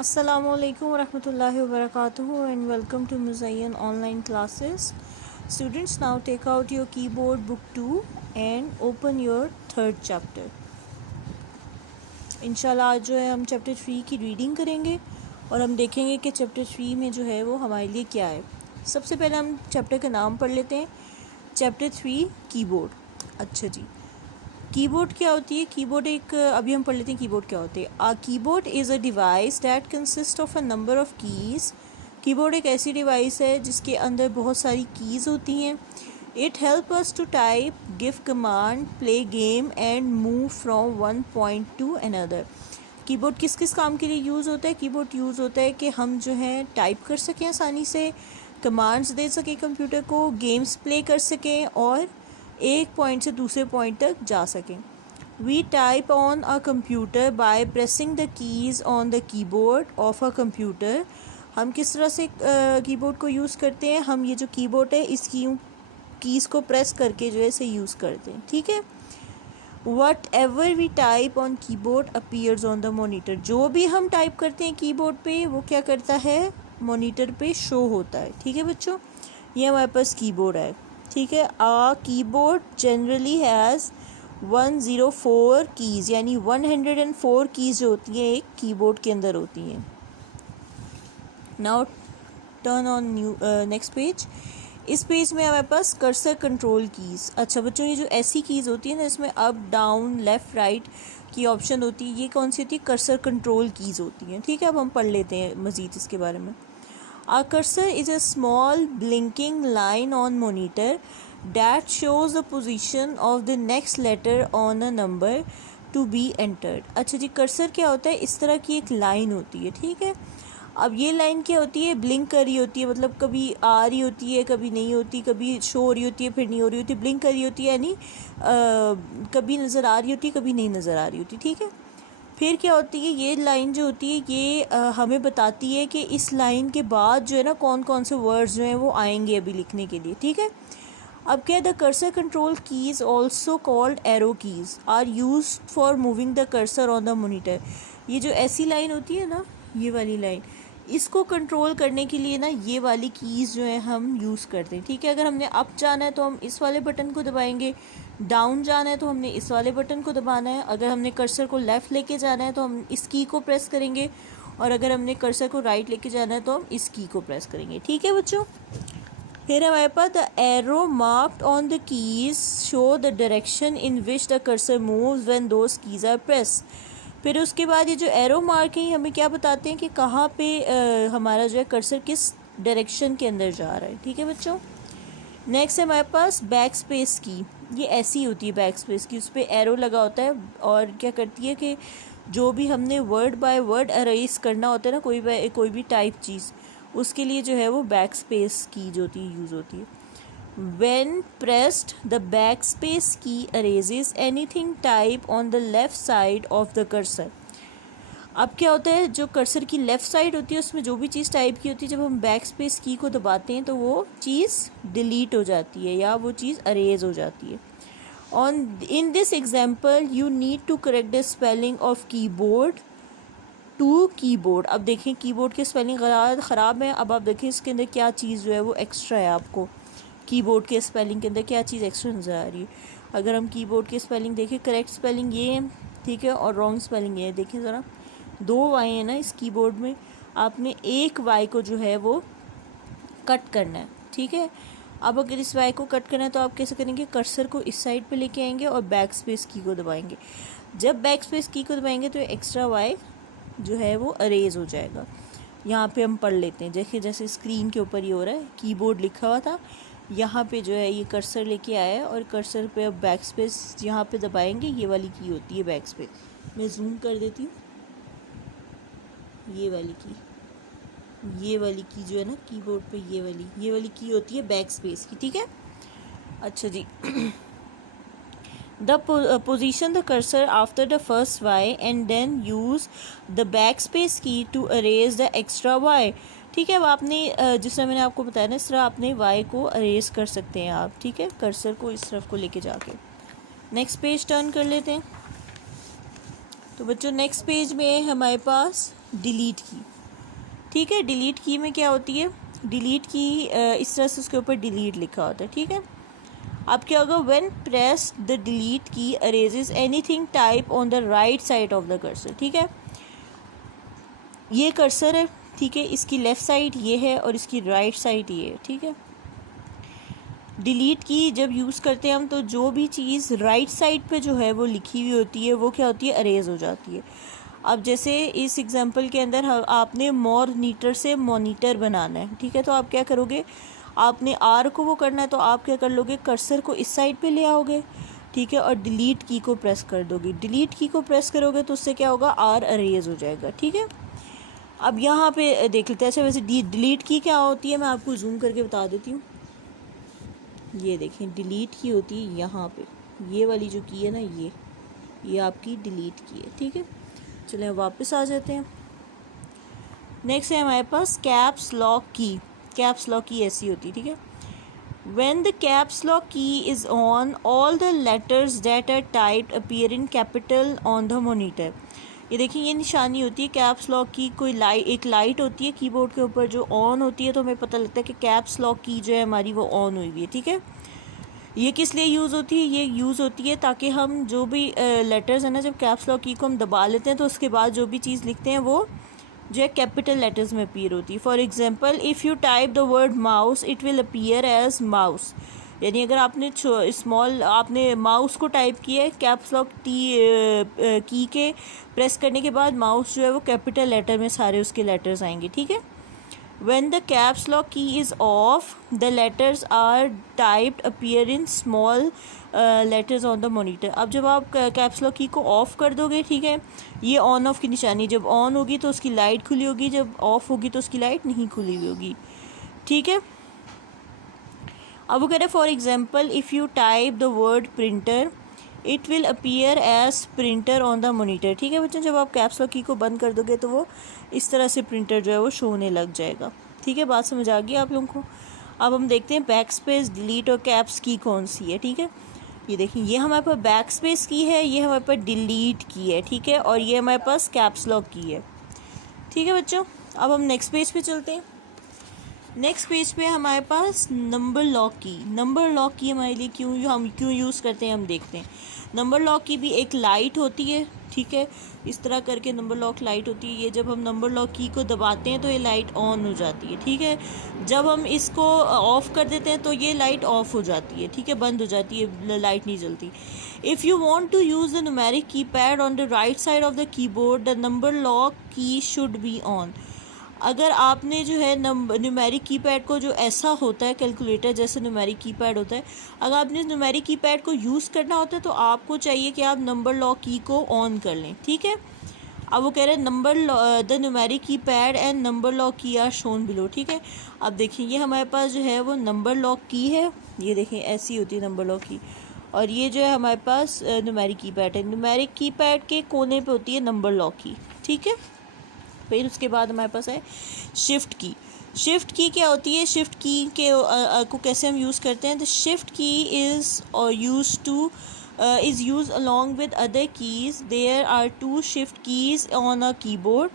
Assalamualaikum warahmatullahi wabarakatuh and welcome to Muzayyan online classes. Students, now take out your keyboard book 2 and open your third chapter. इंशाल्लाह आज जो है हम chapter 3 की reading करेंगे और हम देखेंगे कि चैप्टर 3 में जो है वो हमारे लिए क्या है। सबसे पहले हम चैप्टर का नाम पढ़ लेते हैं। Chapter 3 keyboard. अच्छा जी, कीबोर्ड क्या होती है? कीबोर्ड एक अभी हम पढ़ लेते हैं कीबोर्ड क्या होते हैं। A keyboard is a device that consist of a number of keys. Keyboard एक ऐसी डिवाइस है जिसके अंदर बहुत सारी कीज़ होती हैं। It help us to type, give command, play game and move from one point to another. Keyboard किस किस काम के लिए यूज़ होता है? कीबोर्ड यूज़ होता है कि हम जो है टाइप कर सकें आसानी से, कमांड्स दे सकें कंप्यूटर को, गेम्स प्ले कर सकें और एक पॉइंट से दूसरे पॉइंट तक जा सकें। We type on a computer by pressing the keys on the keyboard of a computer. हम किस तरह से कीबोर्ड को यूज़ करते हैं? हम ये जो कीबोर्ड है इसकी कीज़ को प्रेस करके जो है इसे यूज़ करते हैं। ठीक है। Whatever we type on keyboard appears on the monitor. जो भी हम टाइप करते हैं कीबोर्ड पे वो क्या करता है? मोनीटर पे शो होता है। ठीक है बच्चों, ये हमारे पास कीबोर्ड है। ठीक है। आ कीबोर्ड जनरली हैज़ 104 कीज़, यानी 104 कीज़ जो होती हैं एक कीबोर्ड के अंदर होती हैं। Now turn on next page. इस पेज में हमारे पास कर्सर कंट्रोल कीज़। अच्छा बच्चों, ये जो ऐसी कीज़ होती है ना इसमें अप डाउन लेफ़्ट राइट की ऑप्शन होती है, ये कौन सी होती है? कर्सर कंट्रोल कीज़ होती हैं। ठीक है, अब हम पढ़ लेते हैं मज़ीद इसके बारे में। A cursor is a small blinking line on monitor that shows the position of the next letter on a number to be entered. अच्छा जी, कर्सर क्या होता है? इस तरह की एक लाइन होती है। ठीक है। अब ये लाइन क्या होती है? ब्लिंक कर रही होती है, मतलब कभी आ रही होती है, कभी नहीं होती, कभी शो हो रही होती है, फिर नहीं हो रही होती, ब्लिंक कर रही होती है, यानी कभी नज़र आ रही होती है, कभी नहीं नज़र आ रही होती। ठीक है। फिर क्या होती है? ये लाइन जो होती है ये हमें बताती है कि इस लाइन के बाद जो है ना कौन कौन से वर्ड्स जो हैं वो आएंगे अभी लिखने के लिए। ठीक है। अब क्या है? The cursor control keys also called arrow keys are use for moving the cursor on the monitor. ये जो ऐसी लाइन होती है ना, ये वाली लाइन, इसको कंट्रोल करने के लिए ना ये वाली कीज़ जो है हम यूज़ करते हैं। ठीक है। अगर हमने अप जाना है तो हम इस वाले बटन को दबाएंगे, डाउन जाना है तो हमने इस वाले बटन को दबाना है, अगर हमने कर्सर को लेफ़्ट लेके जाना है तो हम इस की को प्रेस करेंगे, और अगर हमने कर्सर को राइट लेके जाना है तो हम इस की को प्रेस करेंगे। ठीक है बच्चों। फिर हमारे पास the arrow marked on the keys show the direction in which the cursor moves when those keys are press. फिर उसके बाद ये जो एरो मार्क है हमें क्या बताते हैं कि कहाँ पे हमारा जो है कर्सर किस डायरेक्शन के अंदर जा रहा है। ठीक है बच्चों। नेक्स्ट है हमारे पास बैक स्पेस की। ये ऐसी होती है बैक स्पेस की, उस पर एरो लगा होता है और क्या करती है कि जो भी हमने वर्ड बाय वर्ड अरेज करना होता है ना, कोई भी टाइप चीज़, उसके लिए जो है वो बैक स्पेस की जो होती है यूज़ होती है। When pressed, the backspace key erases anything type on the left side of the cursor. अब क्या होता है? जो कर्सर की लेफ़्ट साइड होती है उसमें जो भी चीज़ टाइप की होती है, जब हम बैक स्पेस की को दबाते हैं तो वो चीज़ डिलीट हो जाती है या वो चीज़ अरेज हो जाती है। In this example you need to correct the spelling of keyboard to keyboard. अब देखें कीबोर्ड की स्पेलिंग ख़राब है। अब आप देखें इसके अंदर क्या चीज़ जो है वो एक्स्ट्रा है। आपको कीबोर्ड के स्पेलिंग के अंदर क्या चीज़ एक्स्ट्रा नज़र आ रही है? अगर हम कीबोर्ड की स्पेलिंग देखें, करेक्ट स्पेलिंग ये है, ठीक है, और रॉन्ग स्पेलिंग ये है। देखें ज़रा, 2 वाई है ना इस कीबोर्ड में, आपने एक वाई को जो है वो कट करना है। ठीक है। अब अगर इस वाई को कट करना है तो आप कैसे करेंगे? कर्सर को इस साइड पे लेके आएंगे और बैक स्पेस की को दबाएंगे। जब बैक स्पेस की को दबाएंगे तो एक्स्ट्रा वाई जो है वो अरेज हो जाएगा। यहाँ पे हम पढ़ लेते हैं। देखिए जैसे स्क्रीन के ऊपर ये हो रहा है, कीबोर्ड लिखा हुआ था, यहाँ पे जो है ये कर्सर लेके आया है और कर्सर पे अब बैक स्पेस यहाँ पे दबाएंगे, ये वाली की होती है बैक स्पेस। मैं जूम कर देती हूँ, ये वाली की जो है ना कीबोर्ड पे, ये वाली की होती है बैक स्पेस की। ठीक है। अच्छा जी। The position the cursor after the first y and then use the backspace key to erase the extra y. ठीक है। अब आपने जिस तरह मैंने आपको बताया ना, इस तरह आपने वाई को अरेज कर सकते हैं आप। ठीक है, कर्सर को इस तरफ को लेके जाके। नेक्स्ट पेज टर्न कर लेते हैं। तो बच्चों नेक्स्ट पेज में हमारे पास डिलीट की। ठीक है। डिलीट की में क्या होती है, डिलीट की इस तरह से उसके ऊपर डिलीट लिखा होता है, ठीक है। अब क्या होगा, when press the delete key erases anything type on the right side of the cursor, ठीक है। ये कर्सर है, ठीक है, इसकी लेफ़्ट साइड ये है और इसकी राइट साइड ये है, ठीक है। डिलीट की जब यूज़ करते हैं हम, तो जो भी चीज़ राइट साइड पे जो है वो लिखी हुई होती है वो क्या होती है, अरेज हो जाती है। अब जैसे इस एग्जांपल के अंदर आपने मॉनिटर से मॉनिटर बनाना है, ठीक है, तो आप क्या करोगे, आपने आर को वो करना है तो आप क्या कर लोगे, कर्सर को इस साइड पे ले आओगे, ठीक है, और डिलीट की को प्रेस कर दोगे। डिलीट की को प्रेस करोगे तो उससे क्या होगा, आर अरेज हो जाएगा, ठीक है। अब यहाँ पे देख लेते हैं। अच्छा, वैसे डिलीट की क्या होती है, मैं आपको जूम करके बता देती हूँ। ये देखें, डिलीट की होती है यहाँ पे, ये वाली जो की है ना, ये आपकी डिलीट की है, ठीक है। चलिए वापस आ जाते हैं। नेक्स्ट है हमारे पास कैप्स लॉक की। कैप्स लॉक की ऐसी होती है, ठीक है। When the caps lock key is on, all the letters that are typed appear in capital on the monitor. ये देखिए, ये निशानी होती है कैप्स लॉक की। कोई एक लाइट होती है कीबोर्ड के ऊपर जो ऑन होती है, तो हमें पता लगता है कि कैप्स लॉक की जो है हमारी वो ऑन हुई हुई है, ठीक है। ये किस लिए यूज़ होती है, ये यूज़ होती है ताकि हम जो भी लेटर्स है ना, जब कैप्स लॉक की को हम दबा लेते हैं तो उसके बाद जो भी चीज़ लिखते हैं वो जो है कैपिटल लेटर्स में अपीयर होती है। For example, if you type the word mouse it will appear as mouse. यानी अगर आपने आपने माउस को टाइप किया है, कैप्स लॉक की के प्रेस करने के बाद माउस जो है वो कैपिटल लेटर में सारे उसके लेटर्स आएंगे, ठीक है। When the caps lock key is off, the letters are typed appear in small letters on the monitor. अब जब आप कैप्स लॉक की को ऑफ़ कर दोगे, ठीक है, ये ऑन ऑफ की निशानी, जब ऑन होगी तो उसकी लाइट खुली होगी, जब ऑफ़ होगी तो उसकी लाइट नहीं खुली हुई होगी, ठीक है। अब वो कह रहे हैं, for example, if you type the word printer it will appear as printer on the monitor, ठीक है बच्चों। जब आप कैप्स लॉक की को बंद कर दोगे तो वो इस तरह से प्रिंटर जो है वो शो होने लग जाएगा, ठीक है। बात समझ आ गई आप लोगों को। अब हम देखते हैं बैक स्पेस, डिलीट और कैप्स की कौन सी है, ठीक है। ये देखिए, ये हमारे पास बैक स्पेस की है, ये हमारे पास डिलीट की है, ठीक है, और ये हमारे पास कैप्स लॉक की है, ठीक है बच्चों। अब हम नेक्स्ट पेज पे चलते हैं। नेक्स्ट पेज पे हमारे पास नंबर लॉक की। नंबर लॉक की हमारे लिए क्यों यूज़ करते हैं, हम देखते हैं। नंबर लॉक की भी एक लाइट होती है, ठीक है, इस तरह करके नंबर लॉक लाइट होती है। ये जब हम नंबर लॉक की को दबाते हैं तो ये लाइट ऑन हो जाती है, ठीक है। जब हम इसको ऑफ़ कर देते हैं तो ये लाइट ऑफ हो जाती है, ठीक है, बंद हो जाती है, लाइट नहीं जलती। If you want to use the numeric keypad on the right side of the keyboard, the number lock key should be on. अगर आपने जो है न्यूमेरिक कीपैड को, जो ऐसा होता है कैलकुलेटर जैसे न्यूमेरिक कीपैड होता है, अगर आपने न्यूमेरिक कीपैड को यूज़ करना होता है तो आपको चाहिए कि आप नंबर लॉक की को ऑन कर लें, ठीक है। अब वो कह रहे हैं the numeric keypad and number lock की आर शोन बिलो, ठीक है। अब देखिए, ये हमारे पास जो है वो नंबर लॉक की है, ये देखें ऐसी होती है नंबर लॉक की, और ये जो है हमारे पास न्यूमेरिक कीपैड है। न्यूमेरिक कीपैड के कोने पे होती है नंबर लॉक की, ठीक है। फिर उसके बाद हमारे पास है शिफ्ट की। शिफ्ट की क्या होती है, शिफ्ट की के को कैसे हम यूज़ करते हैं। द शिफ्ट की is used along with other keys. There are two shift keys on a keyboard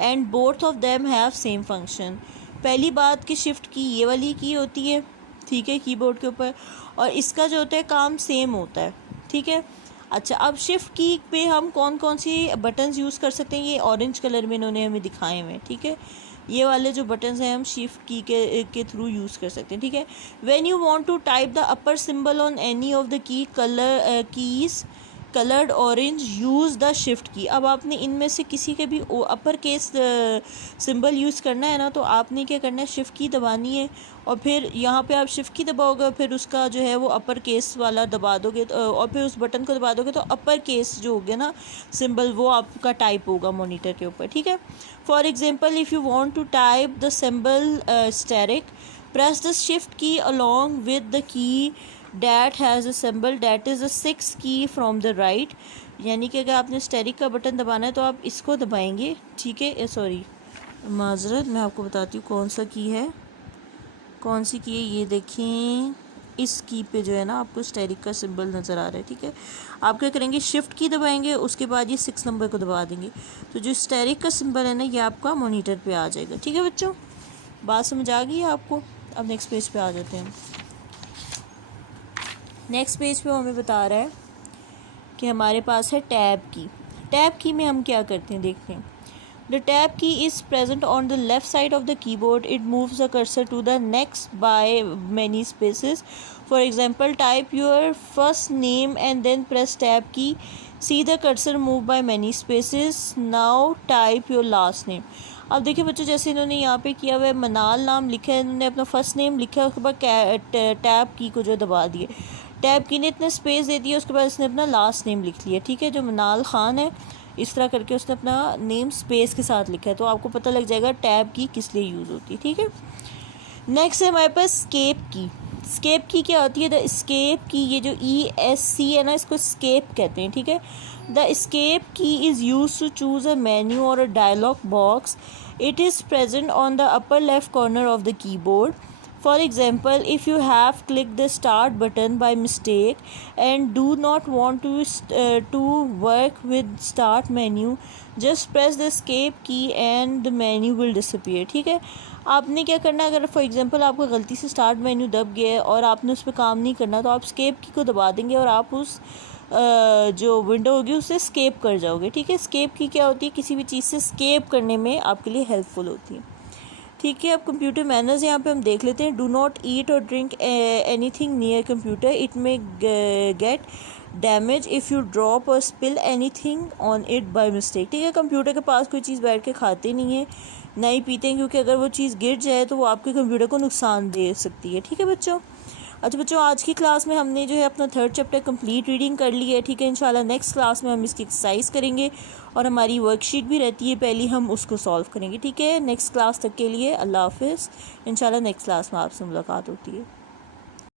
and both of them have same function. पहली बात कि शिफ्ट की ये वाली की होती है, ठीक है, कीबोर्ड के ऊपर, और इसका जो होता है काम सेम होता है, ठीक है। अच्छा, अब शिफ्ट की पे हम कौन कौन सी बटन्स यूज़ कर सकते हैं, ये ऑरेंज कलर में इन्होंने हमें दिखाए हुए हैं, ठीक है। ये वाले जो बटन्स हैं हम शिफ्ट की के थ्रू यूज़ कर सकते हैं, ठीक है। When you want to type the upper symbol on any of the keys coloured orange, use the shift key. अब आपने इनमें से किसी के भी अपर केस सिंबल यूज़ करना है ना, तो आपने क्या करना है, शिफ्ट की दबानी है, और फिर यहाँ पे आप शिफ्ट की दबाओगे, फिर उसका जो है वो अपर केस वाला दबा दोगे, और फिर उस बटन को दबा दोगे तो अपर केस जो हो गया ना सिंबल, वो आपका टाइप होगा मॉनिटर के ऊपर, ठीक है। For example, if you want to type the symbol asterisk, press the shift key along with the key that has a symbol that is the 6th key from the right। यानी कि अगर आपने steric का button दबाना है तो आप इसको दबाएंगे, ठीक है। सॉरी, माजरत, मैं आपको बताती हूँ कौन सा की है, कौन सी की है। ये देखें, इस की पे जो है ना आपको स्टेरिक का सिंबल नज़र आ रहा है, ठीक है। आप क्या करेंगे, शिफ्ट की दबाएंगे, उसके बाद ये 6 नंबर को दबा देंगे, तो जो स्टेरिक का सिंबल है ना ये आपका मॉनिटर पे आ जाएगा, ठीक है बच्चों। बात समझ आ गई है आपको। अब नेक्स्ट पेज पे आ जाते हैं। नेक्स्ट पेज पे हमें बता रहा है कि हमारे पास है टैब की। टैब की में हम क्या करते हैं देखते हैं। The tab key is present on the left side of the keyboard. It moves the cursor to the next by many spaces. For example, type your first name and then press tab key. See the cursor move by many spaces. Now type your last name. अब देखिए बच्चों, जैसे इन्होंने यहाँ पे किया हुआ है, मनाल नाम लिखा है, इन्होंने अपना फर्स्ट नेम लिखा है, उसके बाद टैब की को जो दबा दिए, टैब की ने इतना स्पेस दे दिया, उसके बाद इसने अपना लास्ट नेम लिख लिया, ठीक है। जो मनाल खान है, इस तरह करके उसने अपना नेम स्पेस के साथ लिखा है, तो आपको पता लग जाएगा टैब की किस लिए यूज़ होती है, ठीक है। नेक्स्ट है हमारे पास स्केप की। स्केप की क्या होती है? द स्केप की, ये जो ESC है ना, इसको स्केप कहते हैं, ठीक है। The escape key is used to choose a menu और a dialog box. It is present on the upper left corner of the keyboard. For example, if you have clicked the start button by mistake and do not want to work with start menu, just press the escape key and the menu will disappear. ठीक है, आपने क्या करना, अगर for example आपको गलती से start menu दब गया है और आपने उस पर काम नहीं करना, तो आप स्केप की को दबा देंगे और आप उस जो विंडो होगी उससे स्केप कर जाओगे, ठीक है। स्केप की क्या होती है? किसी भी चीज़ से स्केप करने में आपके लिए हेल्पफुल होती है, ठीक है। अब कंप्यूटर मैनर्स यहाँ पे हम देख लेते हैं। Do not eat or drink anything near computer, it may get damage if you drop or spill anything on it by mistake, ठीक है। कंप्यूटर के पास कोई चीज़ बैठ के खाते नहीं है, ना ही पीते हैं, क्योंकि अगर वो चीज़ गिर जाए तो वो आपके कंप्यूटर को नुकसान दे सकती है, ठीक है बच्चों। अच्छा बच्चों, आज की क्लास में हमने जो है अपना 3rd चैप्टर कंप्लीट रीडिंग कर ली है, ठीक है। इंशाल्लाह नेक्स्ट क्लास में हम इसकी एक्सरसाइज करेंगे और हमारी वर्कशीट भी रहती है पहले, हम उसको सॉल्व करेंगे, ठीक है। नेक्स्ट क्लास तक के लिए अल्लाह हाफिज़। इंशाल्लाह नेक्स्ट क्लास में आपसे मुलाकात होती है।